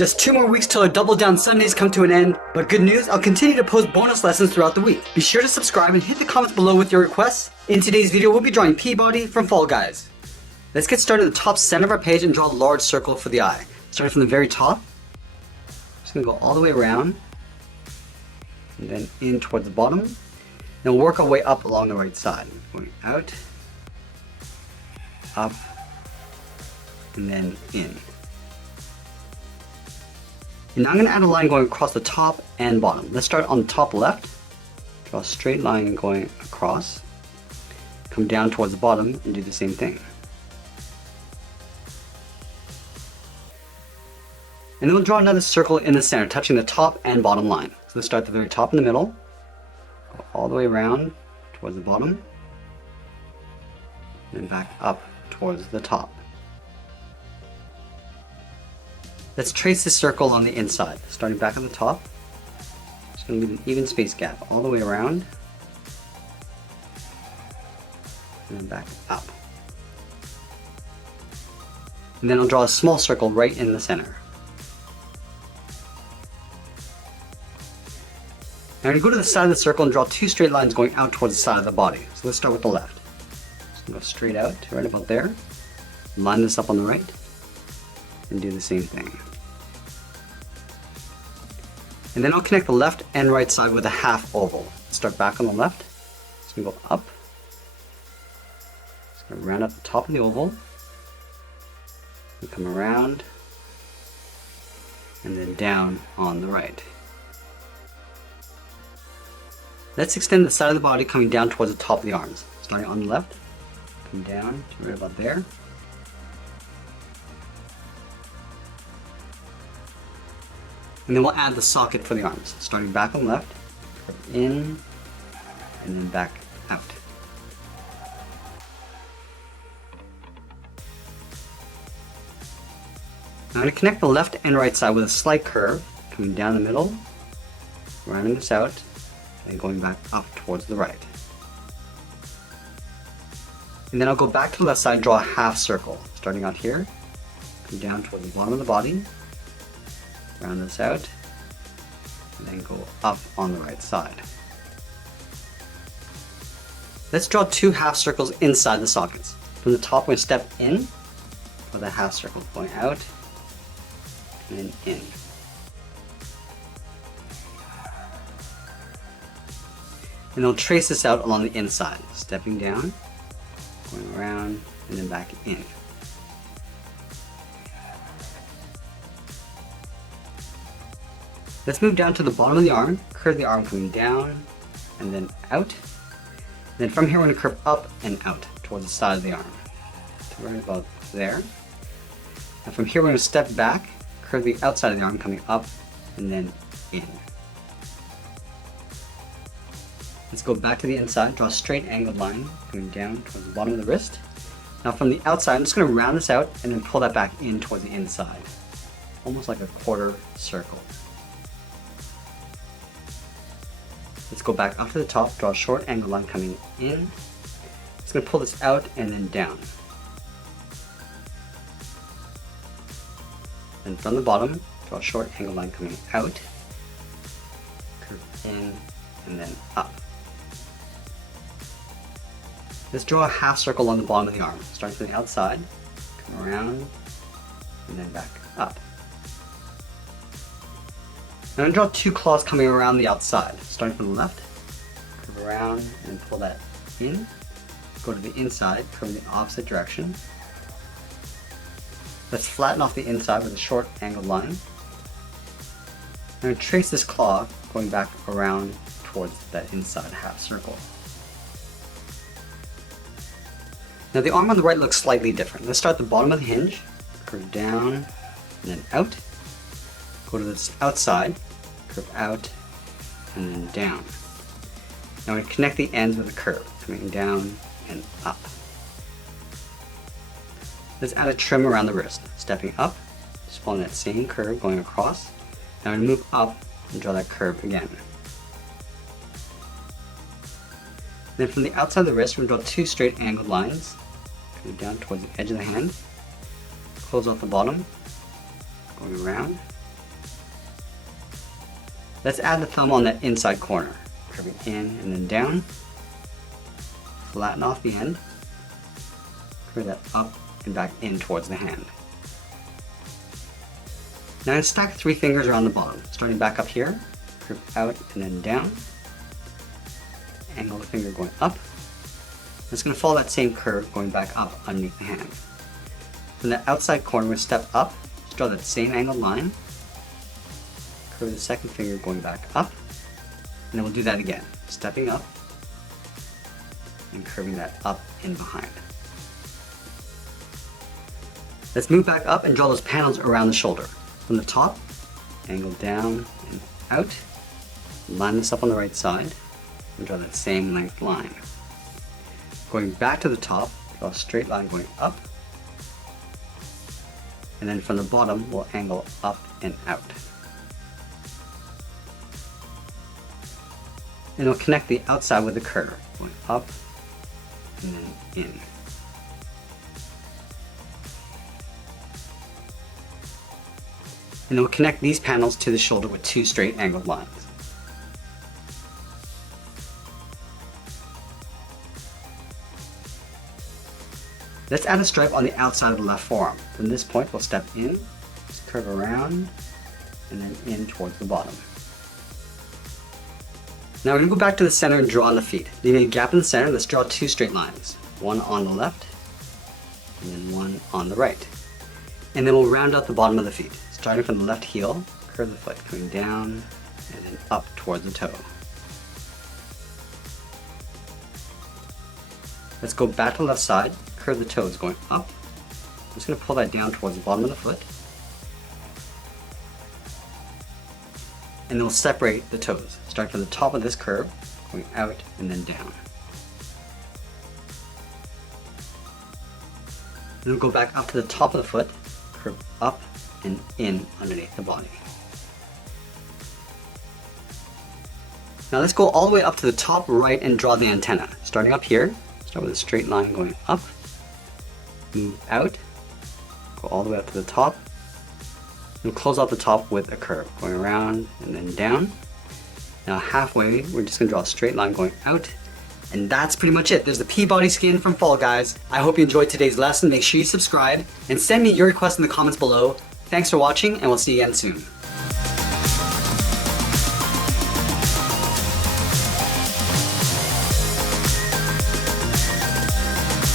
Just 2 more weeks till our Double Down Sundays come to an end, but good news, I'll continue to post bonus lessons throughout the week. Be sure to subscribe and hit the comments below with your requests. In today's video, we'll be drawing Peabody from Fall Guys. Let's get started at the top center of our page and draw a large circle for the eye. Starting from the very top, just gonna go all the way around, and then in towards the bottom. Then we'll work our way up along the right side. Going out, up, and then in. And now I'm going to add a line going across the top and bottom. Let's start on the top left. Draw a straight line going across. Come down towards the bottom and do the same thing. And then we'll draw another circle in the center, touching the top and bottom line. So let's start at the very top in the middle. Go all the way around towards the bottom. And then back up towards the top. Let's trace this circle on the inside, starting back at the top. Just going to leave an even space gap all the way around, and then back up. And then I'll draw a small circle right in the center. Now I'm going to go to the side of the circle and draw 2 straight lines going out towards the side of the body. So let's start with the left. Just going to go straight out, right about there. Line this up on the right, and do the same thing. And then I'll connect the left and right side with a half oval. Start back on the left. Just gonna go up. Just gonna round up the top of the oval. And come around. And then down on the right. Let's extend the side of the body coming down towards the top of the arms. Starting on the left. Come down to right about there. And then we'll add the socket for the arms, starting back on the left, in, and then back out. Now I'm going to connect the left and right side with a slight curve, coming down the middle, rounding this out, and going back up towards the right. And then I'll go back to the left side, draw a half circle, starting out here, come down towards the bottom of the body, round this out, and then go up on the right side. Let's draw 2 half circles inside the sockets. From the top, we're going to step in with a half circle, going out, and then in. And I'll trace this out along the inside, stepping down, going around, and then back in. Let's move down to the bottom of the arm, curve the arm coming down and then out. And then from here we're going to curve up and out towards the side of the arm. So right about there. And from here we're going to step back, curve the outside of the arm coming up and then in. Let's go back to the inside, draw a straight angled line coming down towards the bottom of the wrist. Now from the outside I'm just going to round this out and then pull that back in towards the inside. Almost like a quarter circle. Let's go back up to the top, draw a short angle line coming in. Just going to pull this out and then down. And from the bottom, draw a short angle line coming out, curve in, and then up. Let's draw a half circle on the bottom of the arm, starting from the outside, come around, and then back up. Now I'm going to draw 2 claws coming around the outside, starting from the left, curve around and pull that in, go to the inside, curve in the opposite direction. Let's flatten off the inside with a short angled line. I'm going to trace this claw going back around towards that inside half circle. Now the arm on the right looks slightly different. Let's start at the bottom of the hinge, curve down and then out. Go to the outside, curve out, and then down. Now we're going to connect the ends with a curve, coming down and up. Let's add a trim around the wrist, stepping up, just following that same curve going across. Now we're going to move up and draw that curve again. Then from the outside of the wrist, we're going to draw 2 straight angled lines, coming down towards the edge of the hand, close off the bottom, going around, Let's add the thumb on that inside corner. Curving in and then down. Flatten off the end. Curve that up and back in towards the hand. Now I stack 3 fingers around the bottom, starting back up here, curve out and then down, angle the finger going up. It's going to follow that same curve going back up underneath the hand. From the outside corner, we're going to step up, just draw that same angled line, curve the second finger going back up, and then we'll do that again, stepping up and curving that up in behind. Let's move back up and draw those panels around the shoulder. From the top, angle down and out, line this up on the right side, and draw that same length line. Going back to the top, draw a straight line going up, and then from the bottom, we'll angle up and out. And we'll connect the outside with the curve, going up and then in. And then we'll connect these panels to the shoulder with 2 straight angled lines. Let's add a stripe on the outside of the left forearm. From this point, we'll step in, just curve around, and then in towards the bottom. Now we're going to go back to the center and draw on the feet. Leaving a gap in the center, let's draw 2 straight lines. One on the left, and then one on the right. And then we'll round out the bottom of the feet. Starting from the left heel, curve the foot, going down and then up towards the toe. Let's go back to the left side, curve the toes going up. I'm just going to pull that down towards the bottom of the foot. And then we'll separate the toes, starting from the top of this curve, going out and then down. Then we'll go back up to the top of the foot, curve up and in underneath the body. Now let's go all the way up to the top right and draw the antenna. Starting up here, start with a straight line going up, move out, go all the way up to the top, and close out the top with a curve, going around and then down. Now halfway, we're just going to draw a straight line going out, and that's pretty much it. There's the Peabody skin from Fall Guys. I hope you enjoyed today's lesson. Make sure you subscribe and send me your requests in the comments below. Thanks for watching, and we'll see you again soon.